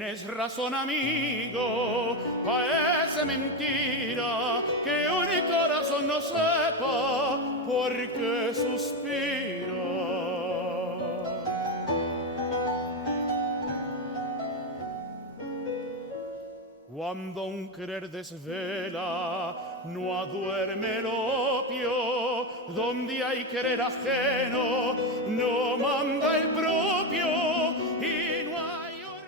Tienes razón, amigo, parece mentira que un corazón no sepa por qué suspira. Cuando un querer desvela, no aduerme el opio, donde hay querer ajeno, no manda el propio, y no hay orgullo.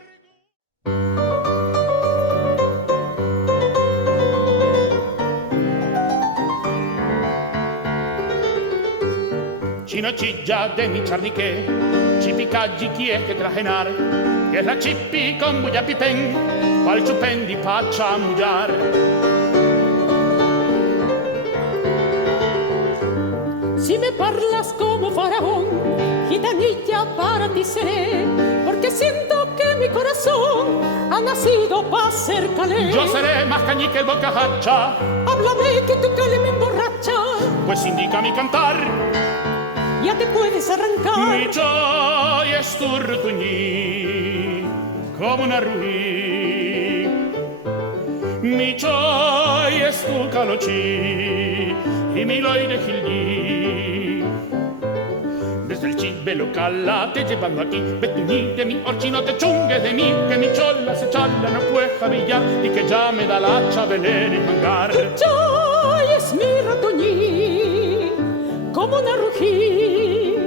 Chinocilla de mi charniqué, chipicaggi chi è che trajenar, che la chippi con buia pipen, qual chupen di paccia mullar. Si me parlas como faraón, gitanilla para ti seré, porque siento que mi corazón ha nacido para ser calé. Yo seré más cañí que el bocajacha. Háblame que tu calé me emborracha. Pues indica mi cantar. Ya te puedes arrancar. Mi gioia è sturtuñì come una ruì. Mi gioia è stu calocì y mi loi de gildi. Desde el chive local la te llevando aquí, betuñí de mi orchino te chungue de mí, que mi cholla se challa no puede javillar y que ya me da la chabelera y mangar. Tu gioia es mi ratoñí como una rují.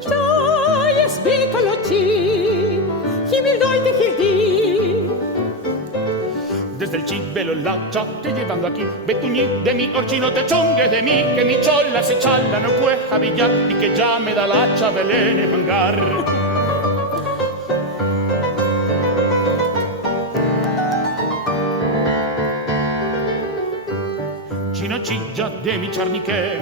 Gioia es mi calocì y mi loi de gildi. Desde el chivelo la te llevando aquí, betuñí de mi orchino te chungue de mí, que mi cholla se challa no puede javillar y que ya me da la chabelene mangar. Chinocilla de mi charniqué,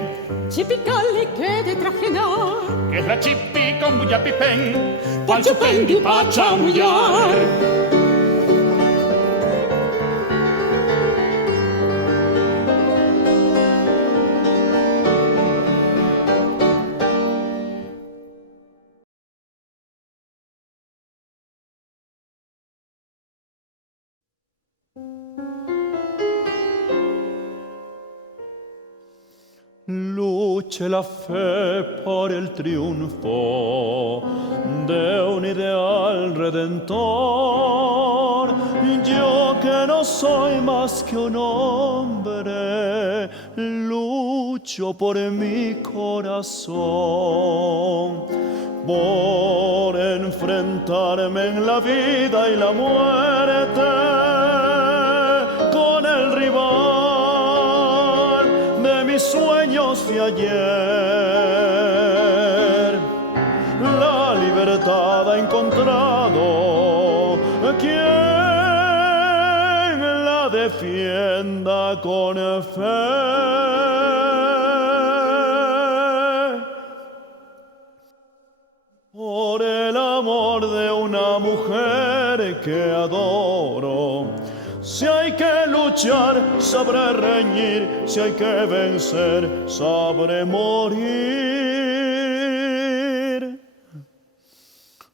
Chipicale che de trajenar, que la chippi con buia pipen, qual chupen di paccia mullar. Luce la fe por el triunfo de un ideal redentor. Yo que no soy más que un hombre, lucho por mi corazón, por enfrentarme en la vida y la muerte con el rival de mis sueños de ayer. La libertad ha encontrado quien la defienda con fe. Por el amor de una mujer que adoro, si hay que luchar, sabré reñir. Si hay que vencer, sabré morir.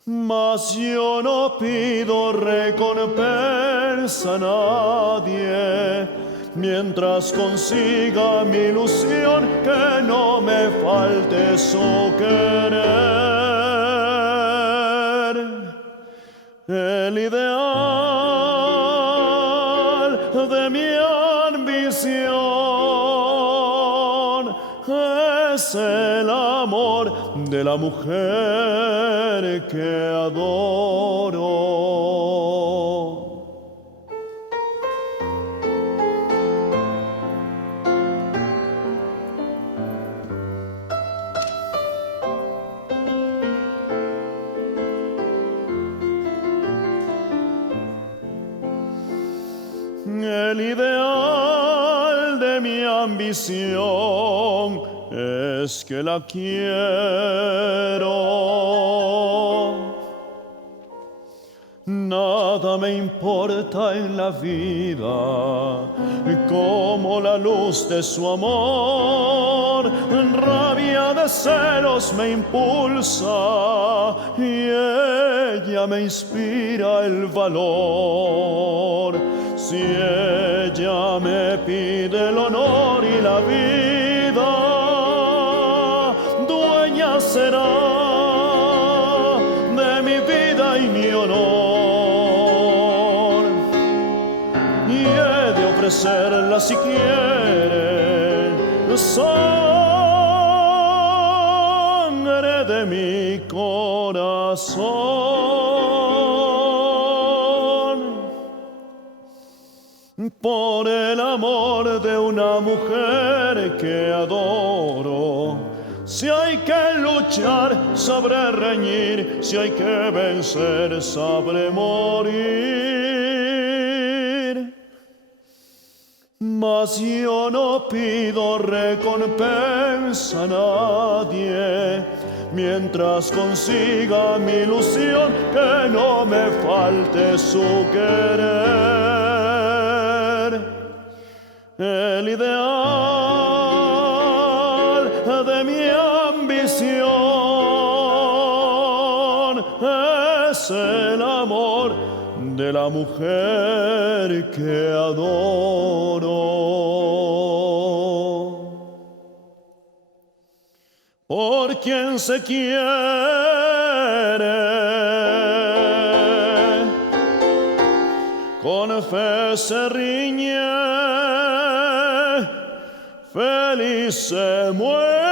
Mas yo no pido recompensa a nadie, mientras consiga mi ilusión, que no me falte su querer. El ideal de mi ambición es el amor de la mujer que adoro. El ideal de mi ambición es que la quiero. Nada me importa en la vida como la luz de su amor. Rabia de celos me impulsa y ella me inspira el valor. Si ella me pide el honor y la vida, dueña será de mi vida y mi honor. Y he de ofrecerla si quiere sangre de mi corazón. Por el amor de una mujer que adoro, si hay que luchar, sabré reñir, si hay que vencer, sabré morir. Mas yo no pido recompensa a nadie, mientras consiga mi ilusión, que no me falte su querer. El ideal de mi ambición es el amor de la mujer que adoro. Por quien se quiere, con fe se riñe, feliz se muere.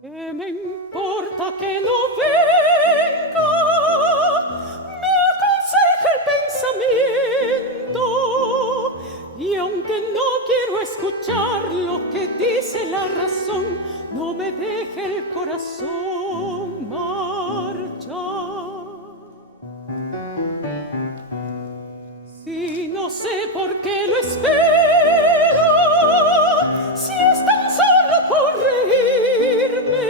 ¿Qué me importa que no venga? Me aconseja el pensamiento, y aunque no quiero escuchar lo que dice la razón, no me deje el corazón marchar. Si no sé por qué lo espero, si es tan solo por reírme,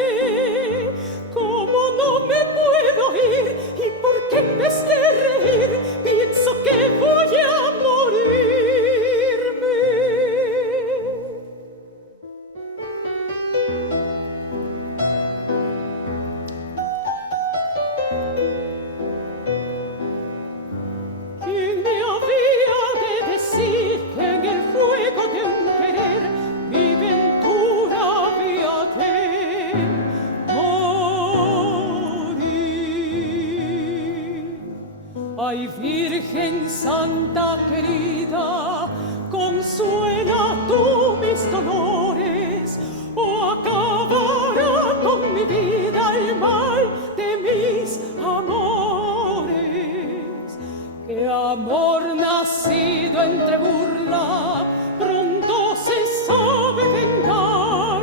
¿cómo no me puedo ir? ¿Y por qué en vez de reír pienso que voy a morirme? ¿Quién me había de decir que en el fuego de un querer mi ventura había de morir? Ay, Virgen Santa querida, consuela tú mis dolores, o acabará con mi vida el mal de mis amores. Que amor nacido entre burla pronto se sabe vengar,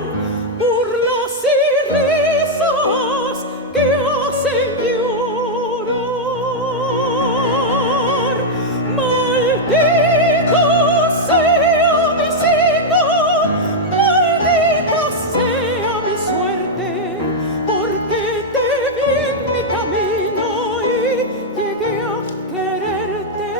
burlas y risas que hacen llorar. Maldito sea mi signo, maldita sea mi suerte, porque te vi en mi camino y llegué a quererte.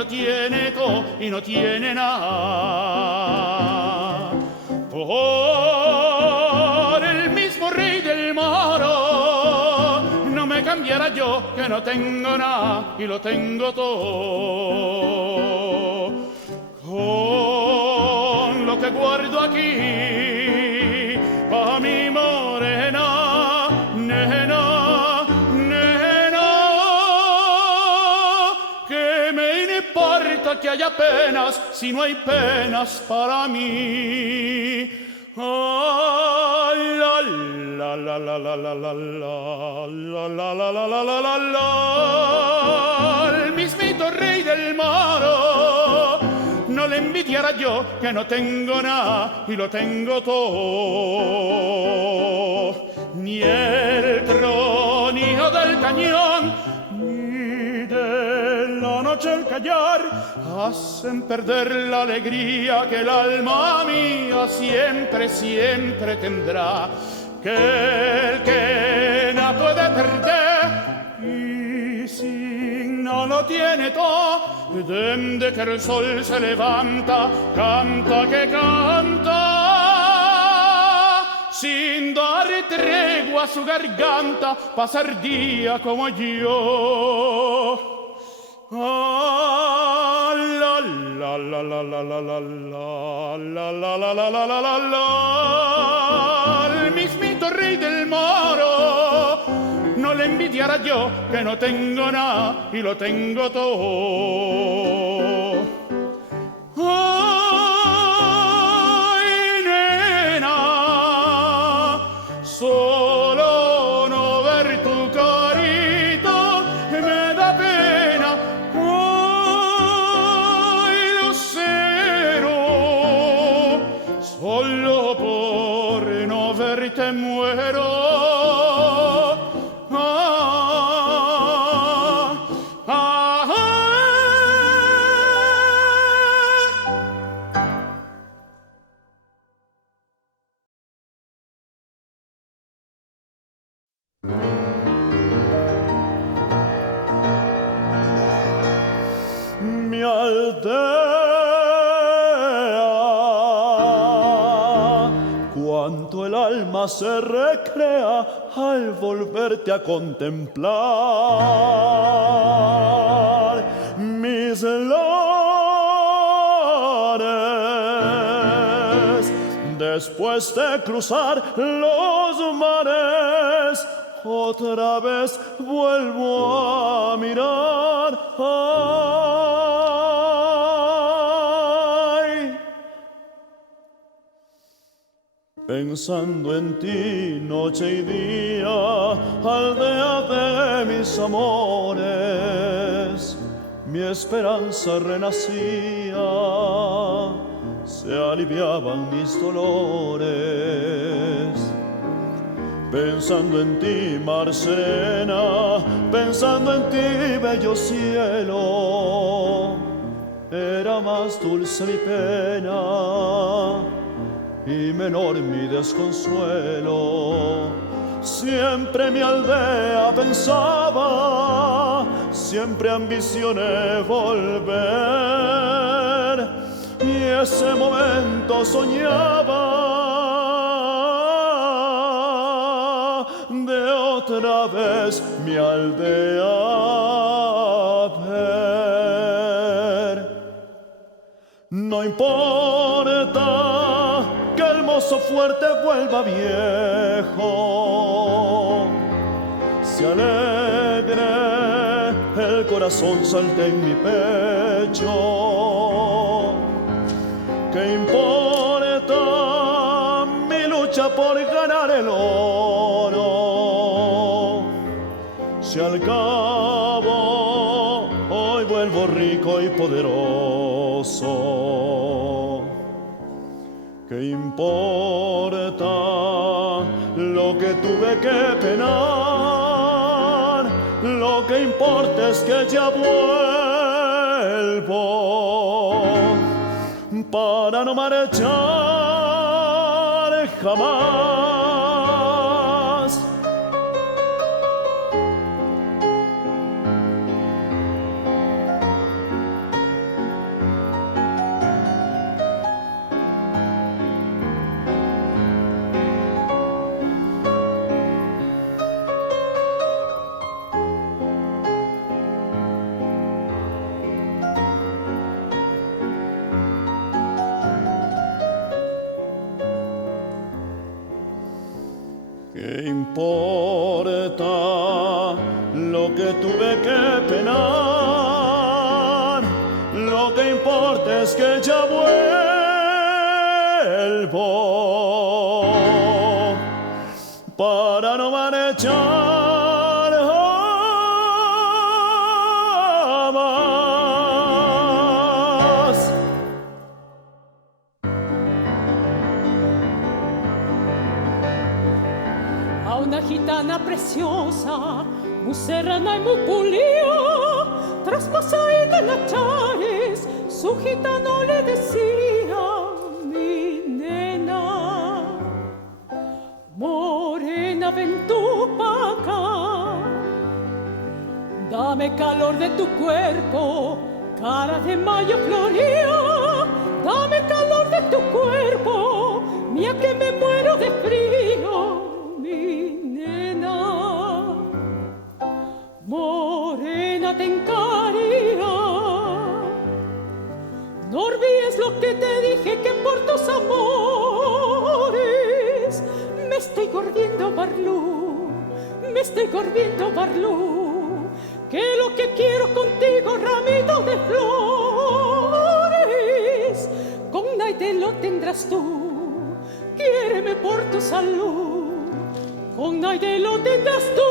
lo tiene todo y no tiene nada. Por el mismo rey del moro no me cambiara yo que no tengo nada y lo tengo todo. Con lo que guardo aquí pa' mi morena, nena, nena, que me importa que haya penas si no hay penas para mí. Ah, la la la la la la la la la la la la la la la, el mismito rey del moro no le envidiara yo que no tengo nada y lo tengo todo. Ni el tronido del cañón ni de la noche el callar hacen perder la alegría que el alma mía siempre, siempre tendrá. Que el que no puede perder y si no lo tiene todo, desde que el sol se levanta, canta que canta, sin dar tregua a su garganta, pasar día como yo. Ah, la la la la la la la la la la la la la la la, el mismito rey del moro no le envidiara yo que no tengo nada y lo tengo todo. Ay, nena, solo no ver tu carita me da pena. Ay, lucero, solo por no verte muero. Mi aldea, cuánto el alma se recrea al volverte a contemplar. Mis lares, después de cruzar los mares, otra vez vuelvo a mirar. Ay, pensando en ti noche y día, aldea de mis amores, mi esperanza renacía, se aliviaban mis dolores. Pensando en ti, mar serena, pensando en ti, bello cielo, era más dulce mi pena y menor mi desconsuelo. Siempre mi aldea pensaba, siempre ambicioné volver, y ese momento soñaba de otra vez mi aldea ver. No importa que el mozo fuerte vuelva viejo, se alegre el corazón salte en mi pecho. ¿Qué importa mi lucha por ganar el oro? Si al cabo hoy vuelvo rico y poderoso. ¿Qué importa lo que tuve que penar? Lo que importa es que ya vuelvo para no marchar jamás. importa lo que tuve que penar, lo que importa es que ya vuelvo para no marchar jamás. A una gitana preciosa, muy serrana y muy pulida, traspasadita en las chares, su gitano le decía: mi nena, morena, ven tú pa' acá, dame calor de tu cuerpo, cara de mayo florida, dame calor de tu cuerpo, mía que me muero de frío, mi nena. Morena, te encaría, no olvides lo que te dije, que por tus amores me estoy gordiendo, Barlú, me estoy gordiendo, Barlú, que lo que quiero contigo, ramito de flores, con nadie lo tendrás tú, quiéreme por tu salud, con nadie lo tendrás tú,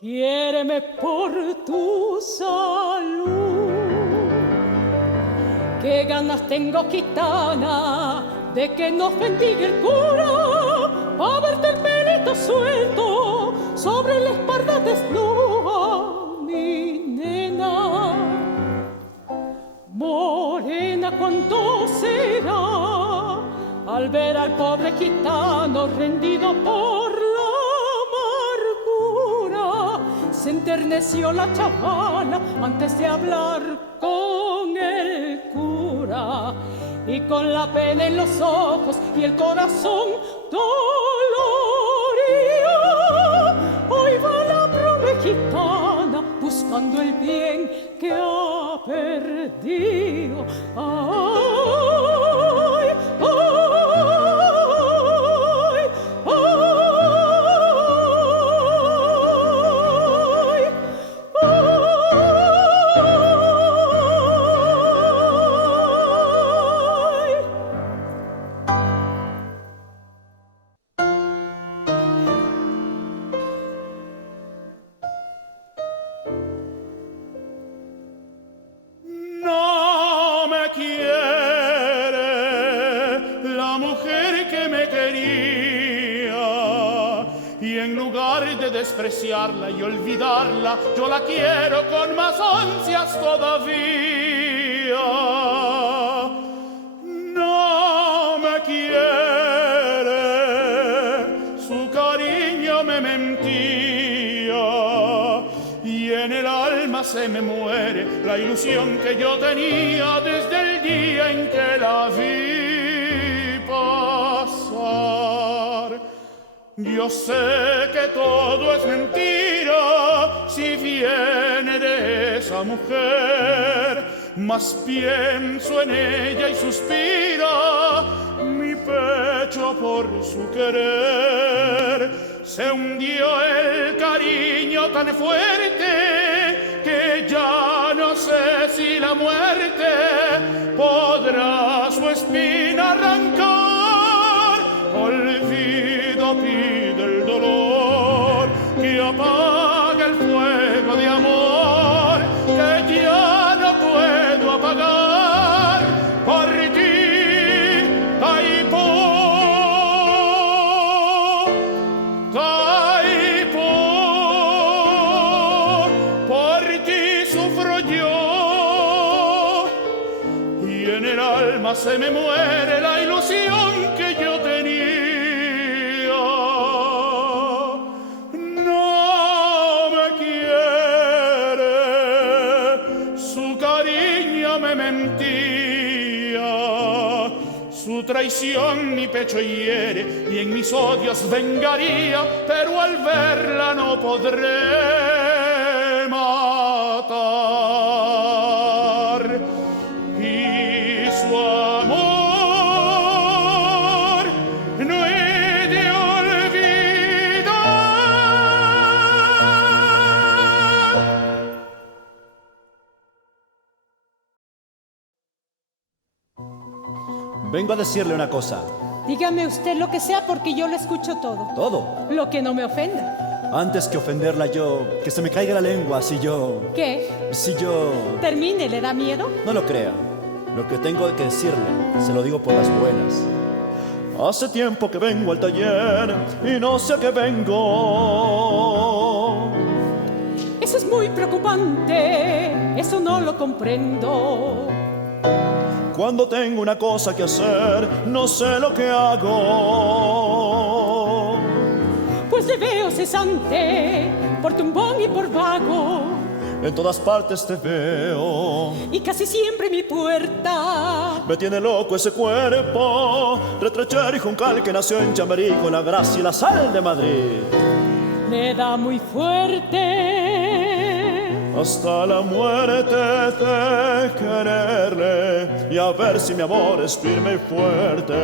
quiéreme por tu salud. Qué ganas tengo, gitana, de que nos bendiga el cura, pa' verte el pelito suelto sobre la espalda desnuda, mi nena. Morena, ¿cuánto será al ver al pobre gitano rendido por la amargura? Se enterneció la chavala antes de hablar con el cura, y con la pena en los ojos y el corazón dolorido, hoy va la pobre gitana buscando el bien que ha perdido. Ay, ay, despreciarla y olvidarla, yo la quiero con más ansias todavía. No me quiere, su cariño me mentía, y en el alma se me muere la ilusión que yo tenía desde el día en que la vi pasar. Yo sé que todo es mentira si viene de esa mujer, mas pienso en ella y suspira mi pecho por su querer. Se hundió el cariño tan fuerte que ya no sé si la muerte podrá su espina arrancar. Olvido pide el dolor que apaga el fuego de amor que ya no puedo apagar. Por ti, Taipo, Taipo, por ti sufro yo, y en el alma se me muere la ilusión que yo tenía. Su traición mi pecho hiere y en mis odios vengaría, pero al verla no podré matar. Y su amor Vengo a decirle una cosa. Dígame usted lo que sea porque yo lo escucho todo. Todo. Lo que no me ofenda. Antes que ofenderla yo, que se me caiga la lengua si yo... ¿Qué? Si yo... Termine, ¿le da miedo? No lo crea. Lo que tengo que decirle, se lo digo por las buenas. Hace tiempo que vengo al taller y no sé a qué vengo. Eso es muy preocupante, eso no lo comprendo. Cuando tengo una cosa que hacer, no sé lo que hago. Pues le veo cesante, por tumbón y por vago. En todas partes te veo. Y casi siempre mi puerta. Me tiene loco ese cuerpo, retrechero y juncal que nació en Chamberí con la gracia y la sal de Madrid. Me da muy fuerte. Hasta la muerte de quererle y a ver si mi amor es firme y fuerte.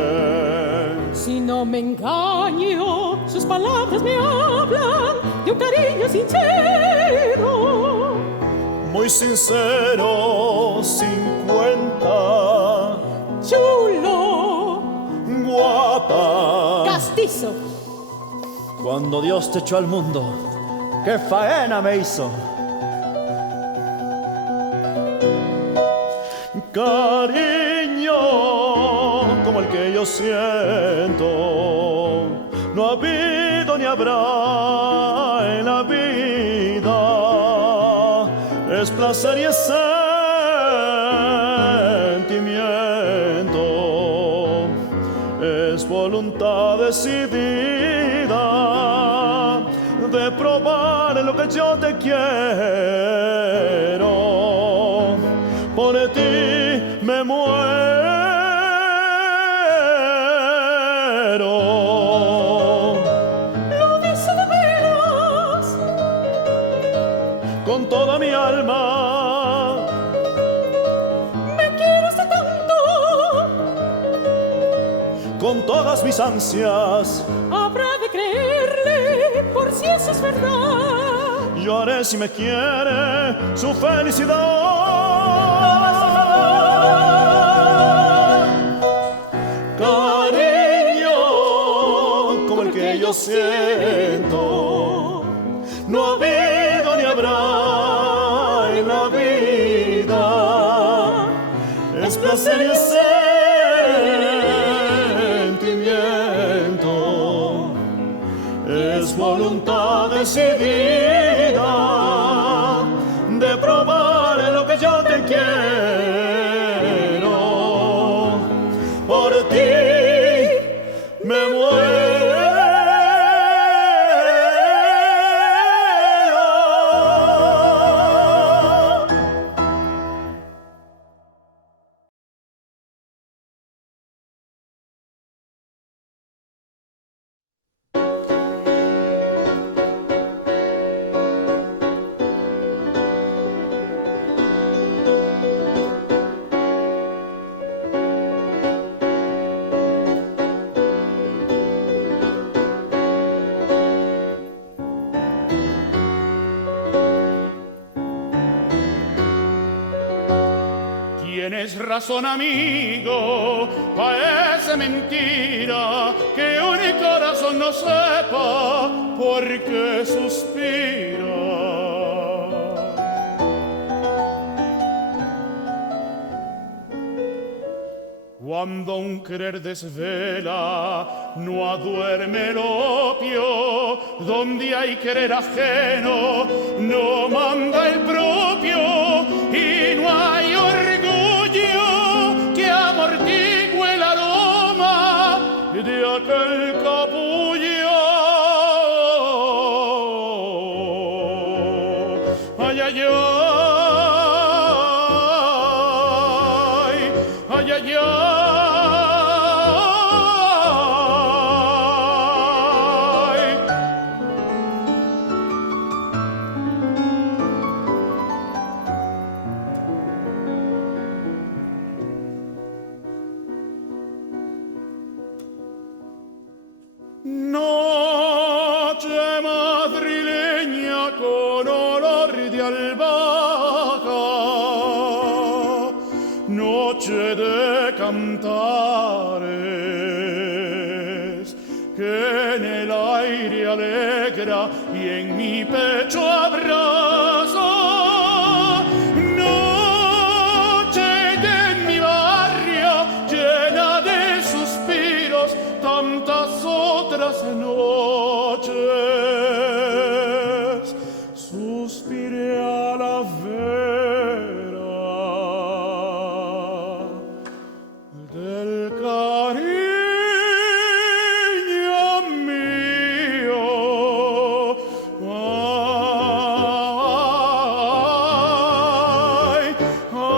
Si no me engaño, sus palabras me hablan de un cariño sincero. Muy sincero, 50. Chulo. Guapa. Castizo. Cuando Dios te echó al mundo, qué faena me hizo. Cariño como el que yo siento, no ha habido ni habrá en la vida. Es placer y es sentimiento, es voluntad decidida de probar lo que yo te quiero. Por ti me muero. Lo dice de veras. Con toda mi alma. Me quiere usted tanto. Con todas mis ansias. Habrá de creerle por si eso es verdad. Yo haré si me quiere su felicidad. Cariño como el que yo siento, no ha habido ni habrá en la vida. Es placer y es sentimiento, es voluntad decidida de probar lo que yo te quiero. Por ti me muero. Tienes razón, amigo, parece mentira que un corazón no sepa por qué suspira. Cuando un querer desvela, no aduerme el opio, donde hay querer ajeno, no manda el propio, y no hay orgullo que amortigue el aroma de aquel capullo. Ay, ay, ay, ay, ay, ay. Noche madrileña con olor de albahaca, noche de alegra y en mi pecho abraza. Noche de mi barrio llena de suspiros, tantas otras noches suspiré a la vera del cariño mío. Ay, ay.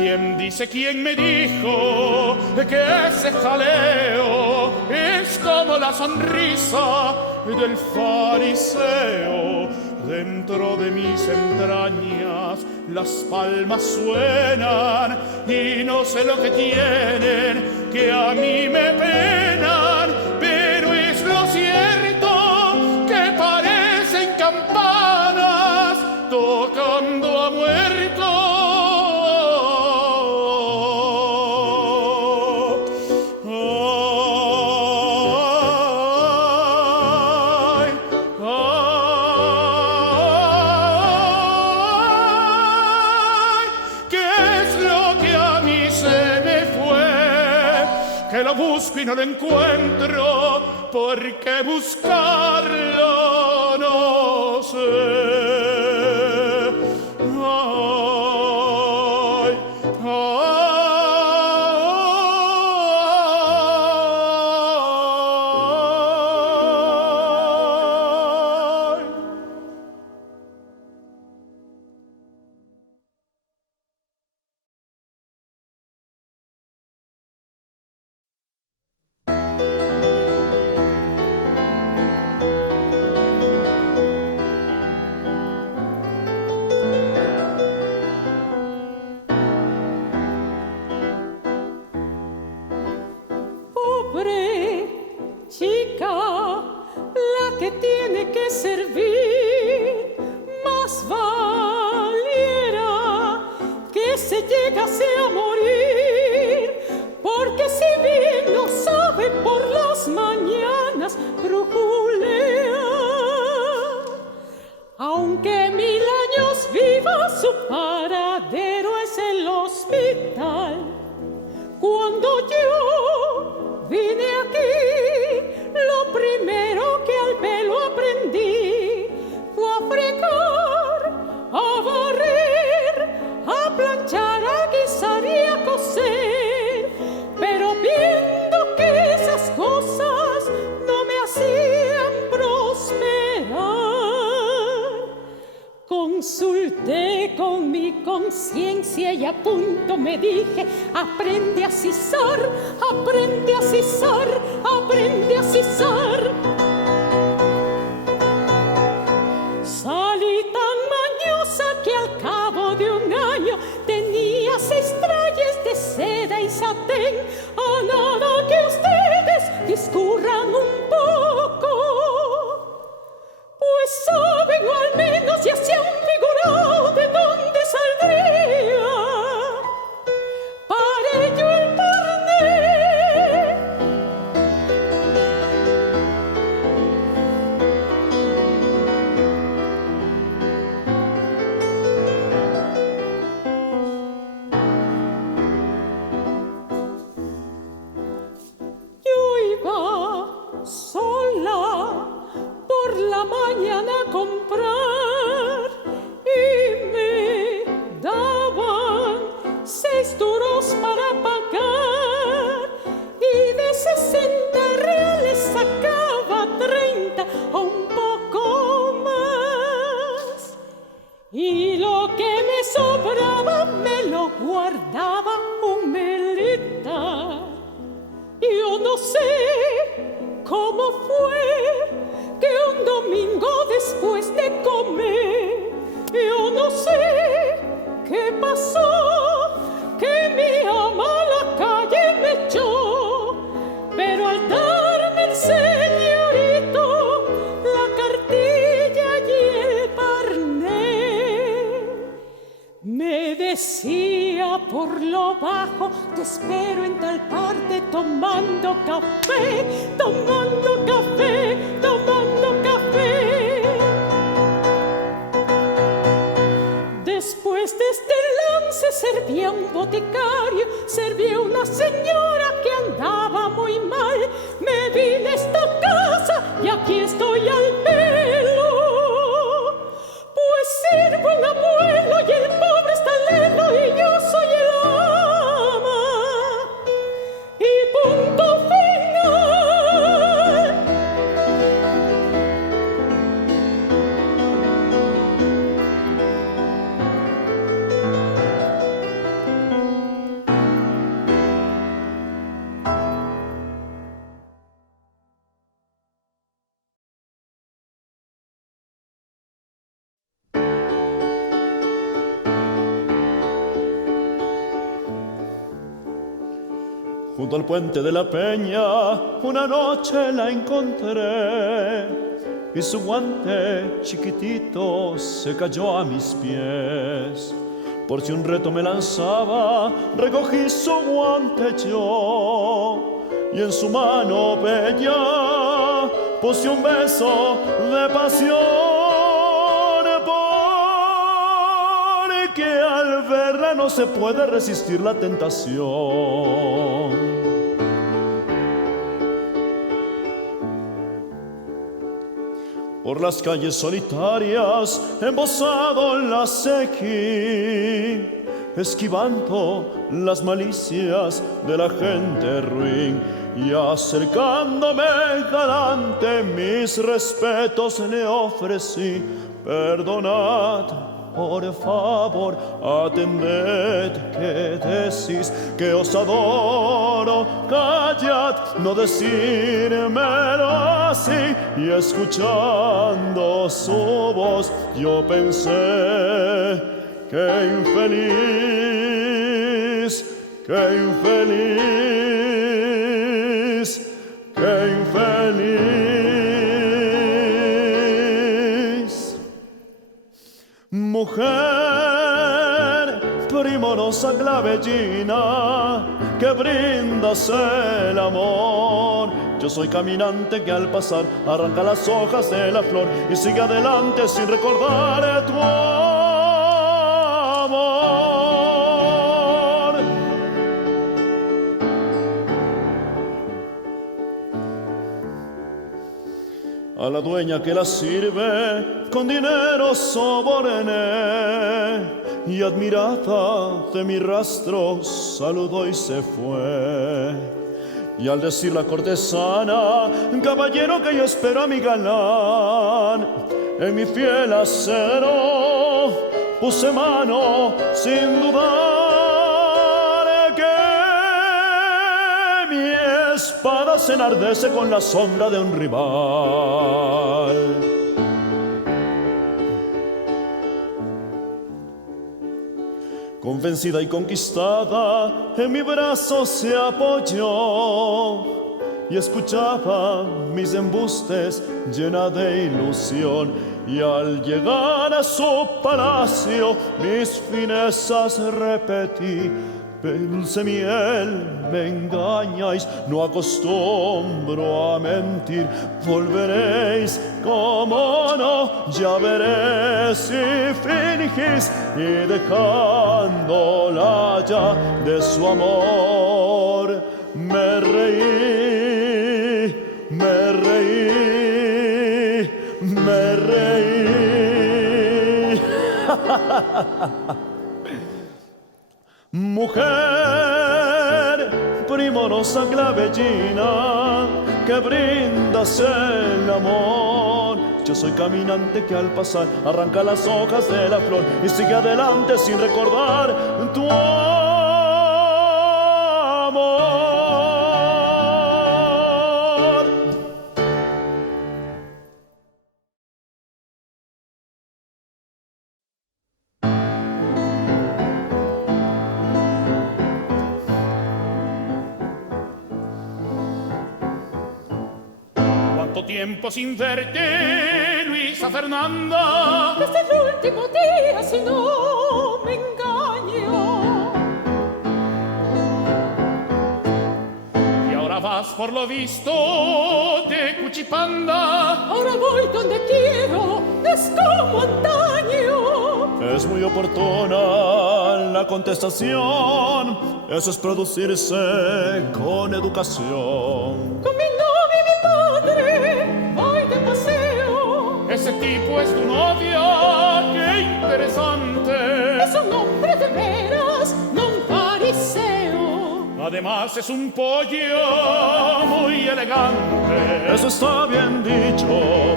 Bien dice quien me dijo que ese jaleo es como la sonrisa del fariseo. Dentro de mis entrañas las palmas suenan y no sé lo que tienen, que a mí me penan, pero es lo cierto que parecen campanas tocando a muerto. Que lo busco y no lo encuentro, porque buscarlo no sé. Ay, ay. Pobre chica, la que tiene que servir, más valiera que se llegase a morir, porque si bien no sabe por las mañanas brujulea, aunque 1000 años viva, su paradero es el hospital. Cuando yo vine aquí, lo primero que al pelo aprendí fue a fregar, a barrer, a planchar, a guisar y a coser. Pero viendo que esas cosas no me hacían prosperar, consulté con mi conciencia y a punto me dije: aprende a sisar, aprende a sisar, aprende a sisar. Salí tan mañosa que al cabo de un año tenía 6 tralles de seda y satén. A nada que ustedes discurran un poco, pues saben o al menos ya se han figurado de dónde saldría para ello el porné. Yo iba sola lo bajo, te espero en tal parte tomando café, tomando café, tomando café. Después de este lance servía un boticario, servía una señora que andaba muy mal. Me vine a esta casa y aquí estoy al pelo, pues sirvo un abuelo y el pobre está lelo y yo soy el ama. Y punto final. Junto al puente de la peña, una noche la encontré y su guante chiquitito se cayó a mis pies. Por si un reto me lanzaba, recogí su guante yo y en su mano bella puse un beso de pasión, porque al verla no se puede resistir la tentación. Por las calles solitarias, embosado la seguí, esquivando las malicias de la gente ruin, y acercándome galante mis respetos le ofrecí. Perdonad, por favor, atended que decís que os adoro. Callad, no decírmelo así. Y escuchando su voz, yo pensé: qué infeliz, qué infeliz, qué infeliz. Mujer primorosa clavellina que brindas el amor, yo soy caminante que al pasar arranca las hojas de la flor y sigue adelante sin recordar tu amor. A la dueña que la sirve con dinero soborné, y admirada de mi rastro saludó y se fue. Y al decir la cortesana: caballero, que yo espero a mi galán, en mi fiel acero puse mano sin dudar que mi espada se enardece con la sombra de un rival. Convencida y conquistada, en mi brazo se apoyó y escuchaba mis embustes llena de ilusión. Y al llegar a su palacio, mis finezas repetí: dulce miel, me engañáis, no acostumbro a mentir. Volveréis, como no, ya veré si fingís. Y dejándola ya de su amor, me reí, me reí, me reí. Mujer primorosa clavellina que brindas el amor, yo soy caminante que al pasar arranca las hojas de la flor y sigue adelante sin recordar tu amor. ¿Cuánto tiempo sin verte, Luisa Fernanda? Desde el último día, si no me engaño. vas por lo visto de Cuchipanda. Ahora voy donde quiero, es como antaño. Es muy oportuna la contestación, eso es producirse con educación. Con mi novia y mi padre voy de paseo. Ese tipo es tu novia, qué interesante. Es un hombre de veras, no un fariseo. Además es un pollo muy elegante. Eso está bien dicho,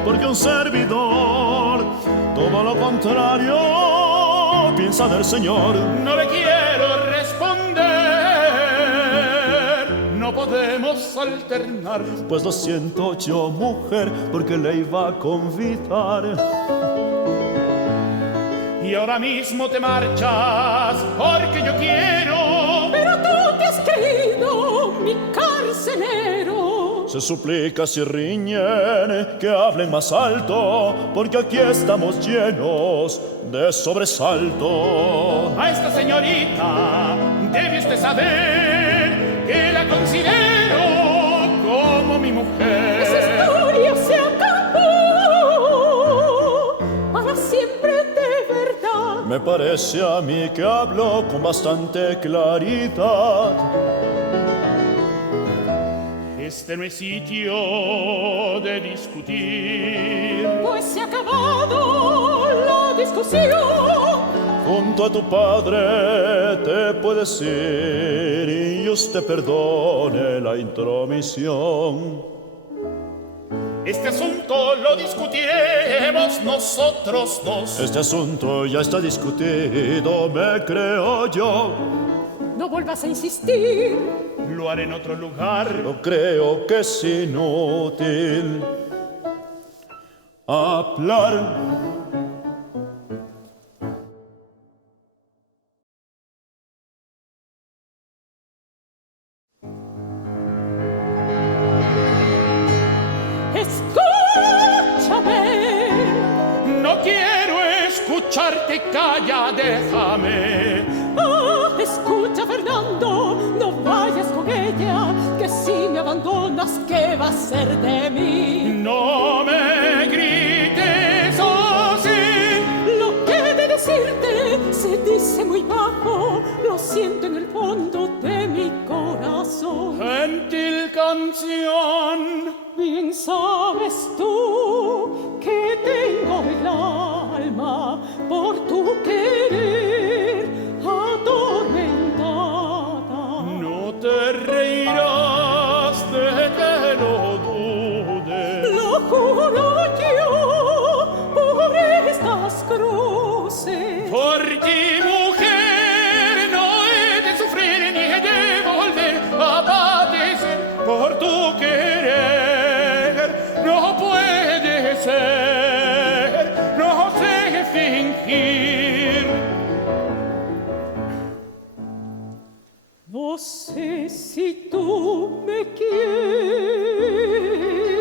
porque un servidor, todo lo contrario, piensa del Señor. No le quiero responder, no podemos alternar. Pues lo siento yo, mujer, porque le iba a convidar. Y ahora mismo te marchas, porque yo quiero. Pero tú te has creído mi carcelero. Se suplica si riñen que hablen más alto, porque aquí estamos llenos de sobresalto. A esta señorita debe usted saber que la considero como mi mujer. Esa historia se acabó para siempre de verdad. Me parece a mí que hablo con bastante claridad. Este no es sitio de discutir. Pues se ha acabado la discusión. Junto a tu padre te puedes ir y usted perdone la intromisión. Este asunto lo discutiremos nosotros dos. Este asunto ya está discutido, me creo yo. No vuelvas a insistir. Lo haré en otro lugar. Yo creo que es inútil hablar. Escúchame. No quiero escucharte, calla, déjame. Escucha, Fernando, no vayas con ella, que si me abandonas, ¿qué va a ser de mí? No me grites así. Lo que he de decirte se dice muy bajo, lo siento en el fondo de mi corazón. Gentil canción, Bien sabes tú que tengo el alma por tu querer atormentada. no te reirás de que lo dudes. Lo juro yo por estas cruces. Por ti, mujer, no he de sufrir ni he de volver a padecer. Por tu querer no puede ser, no sé fingir. No sé si tú me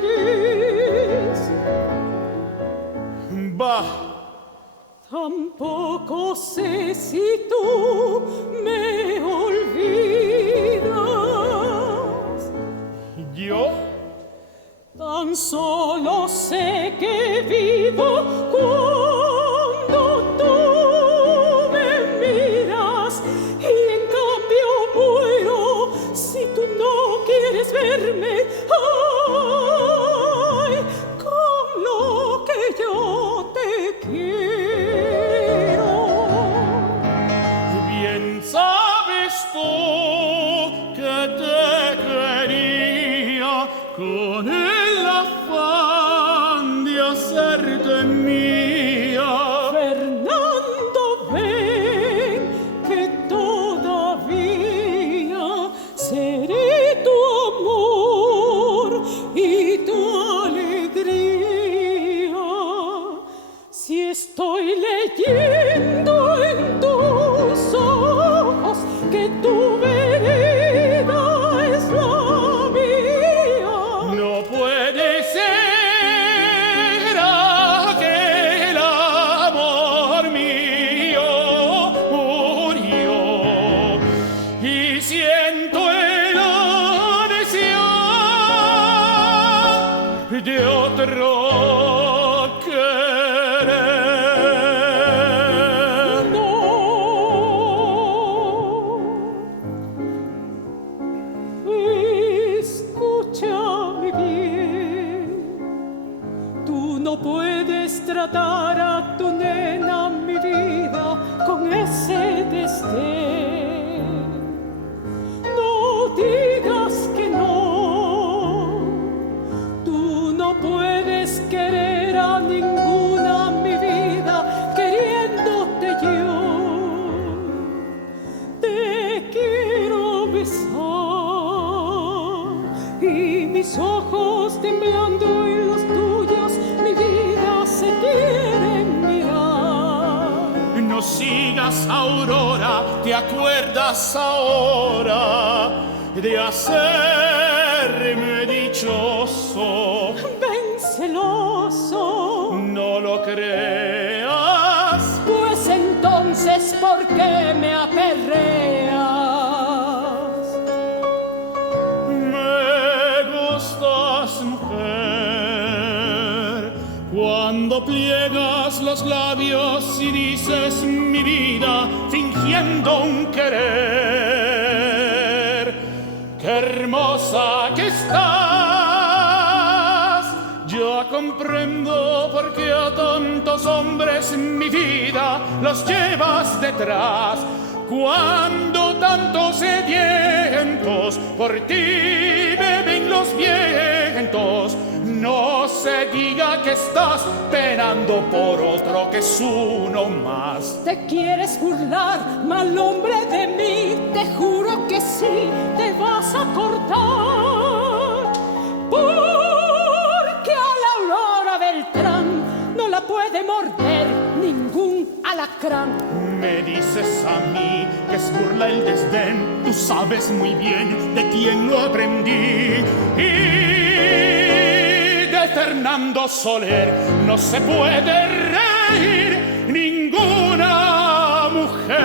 quieres, Bah, tampoco sé si tú me olvidas. yo Tan solo sé que vivo cuando tú me miras y en cambio muero si tú no quieres verme. Ay, con lo que yo te quiero. bien sabes tú que te quería con el afán de hacerte mía. Fernando, ven que todavía seré tu amor y tu alegría. Si estoy leyendo en tus ojos que tu vereda es la mía. No puedo tratar a tu nena, mi vida, con ese desdén. No digas que no, tú no puedes querer a ninguna, mi vida, queriéndote yo. Te quiero besar y mis ojos temblando y los tuyos, mi vida, se quieren mirar. No sigas, Aurora, ¿te acuerdas ahora de hacerme dichoso? Ven celoso, No lo creas, pues entonces, ¿por qué me aperreas? me gustas, mujer, cuando pliegas los labios y dices mi vida, fingiendo un querer. ¡Qué hermosa que estás! Ya comprendo por qué a tantos hombres, mi vida, los llevas detrás. Cuando tantos sedientos por ti beben los vientos, no se diga que estás penando por otro que es uno más. ¿Te quieres burlar, mal hombre, de mí? Te juro que sí, te vas a cortar. Porque a la Aurora Beltrán no la puede morder ningún alacrán. Me dices a mí que es burla el desdén, tú sabes muy bien de quién lo aprendí. Y de Fernando Soler no se puede reír ninguna mujer.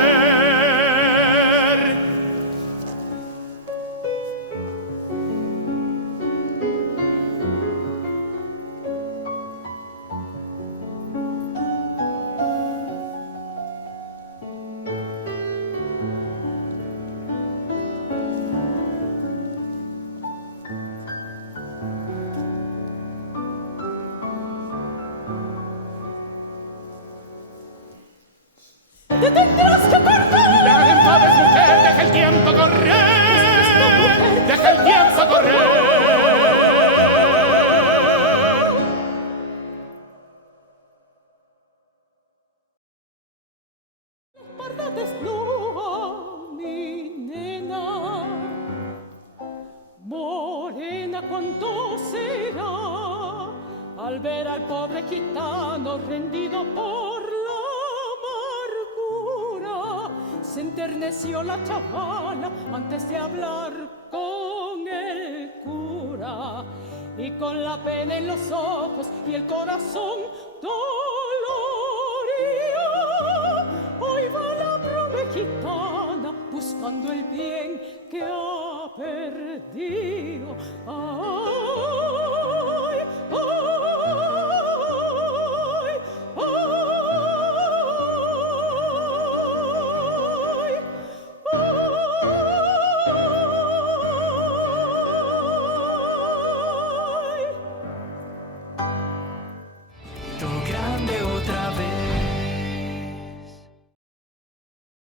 ¡Te tendrás que cortar! Ya te enfades, mujer, deja el tiempo correr, deja el tiempo correr. Parda desnuda, mi nena, morena cuánto será, al ver al pobre gitano rendido por la amargura. Se enterneció la chavala antes de hablar con el cura, y con la pena en los ojos y el corazón dolorido, hoy va la pobre gitana buscando el bien que ha perdido.